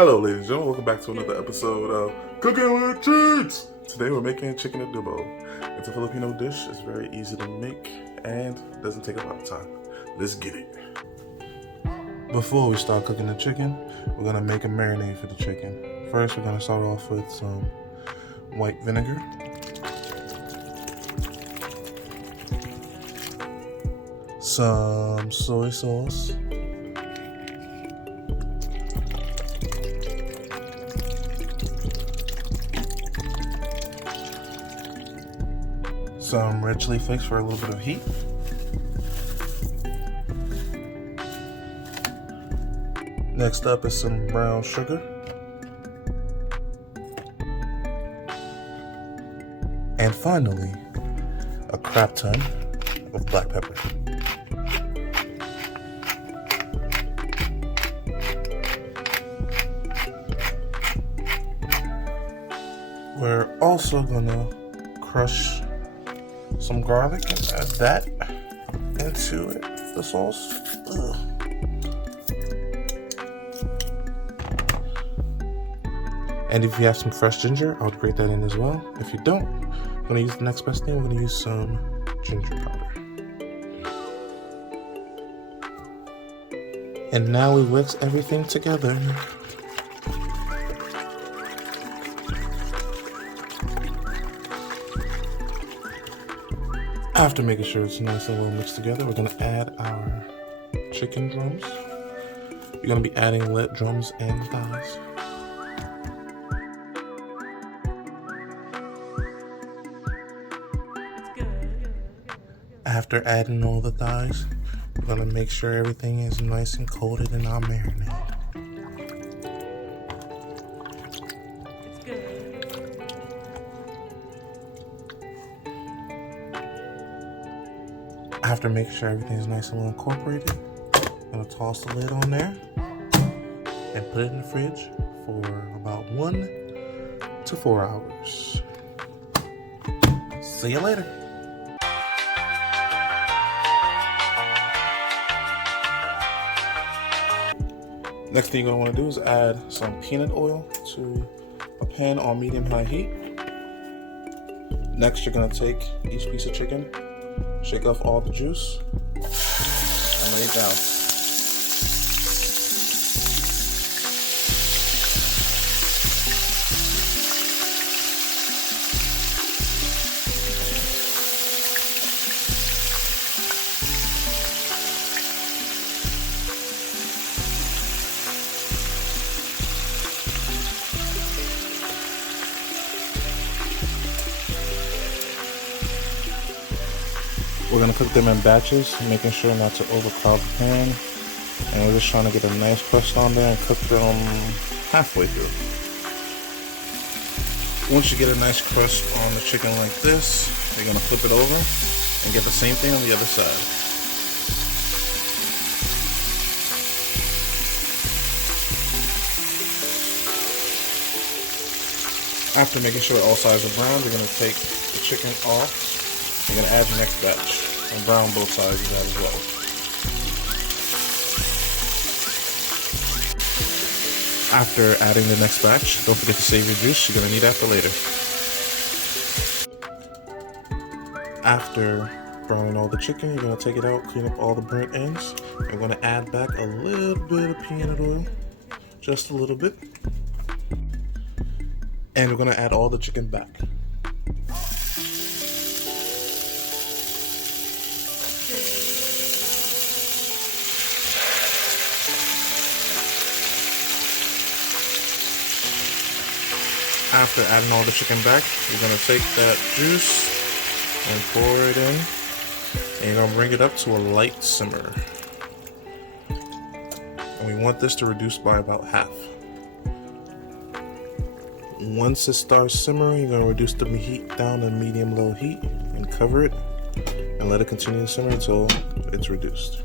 Hello, ladies and gentlemen. Welcome back to another episode of Cooking with Cheats. Today we're making chicken adobo. It's a Filipino dish. It's very easy to make and doesn't take a lot of time. Let's get it. Before we start cooking the chicken, we're gonna make a marinade for the chicken. First, we're gonna start off with some white vinegar, some soy sauce, some red chili flakes for a little bit of heat, next up is some brown sugar, and finally a crap ton of black pepper. We're also gonna crush some garlic and add that into it, the sauce. Ugh. And if you have some fresh ginger, I would grate that in as well. If you don't, I'm gonna use the next best thing. We're gonna use some ginger powder. And now we mix everything together. After making sure it's nice and well mixed together, we're gonna add our chicken drums. You're gonna be adding leg drums and thighs. After adding all the thighs, we're gonna make sure everything is nice and coated in our marinade. After making sure everything is nice and well incorporated, I'm gonna toss the lid on there and put it in the fridge for about 1 to 4 hours. See you later. Next thing you're gonna wanna do is add some peanut oil to a pan on medium-high heat. Next, you're gonna take each piece of chicken, shake off all the juice, and lay it down. We're gonna cook them in batches, making sure not to overcrowd the pan. And we're just trying to get a nice crust on there and cook them halfway through. Once you get a nice crust on the chicken like this, you're gonna flip it over and get the same thing on the other side. After making sure all sides are brown, you're gonna take the chicken off. You're going to add your next batch and brown both sides of that as well. After adding the next batch, don't forget to save your juice. You're going to need that for later. After browning all the chicken, you're going to take it out, clean up all the burnt ends. You're going to add back a little bit of peanut oil, just a little bit. And we're going to add all the chicken back. After adding all the chicken back, you're going to take that juice and pour it in, and you're going to bring it up to a light simmer. And we want this to reduce by about half. Once it starts simmering, you're going to reduce the heat down to medium-low heat and cover it and let it continue to simmer until it's reduced.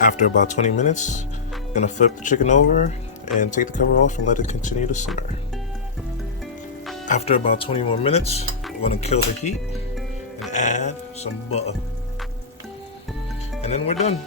After about 20 minutes, you're going to flip the chicken over and take the cover off and let it continue to simmer. After about 20 more minutes, we're going to kill the heat and add some butter. And then we're done.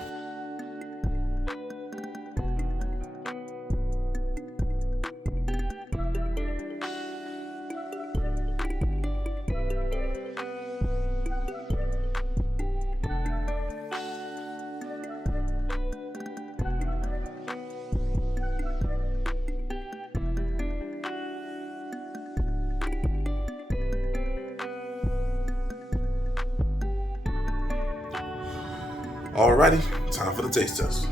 Alrighty, time for the taste test.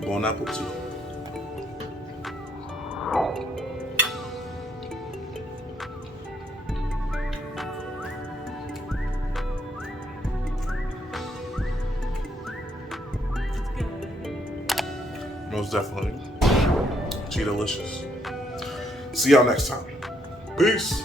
Bon appetit. Most definitely. Cheetah-licious. See y'all next time. Peace.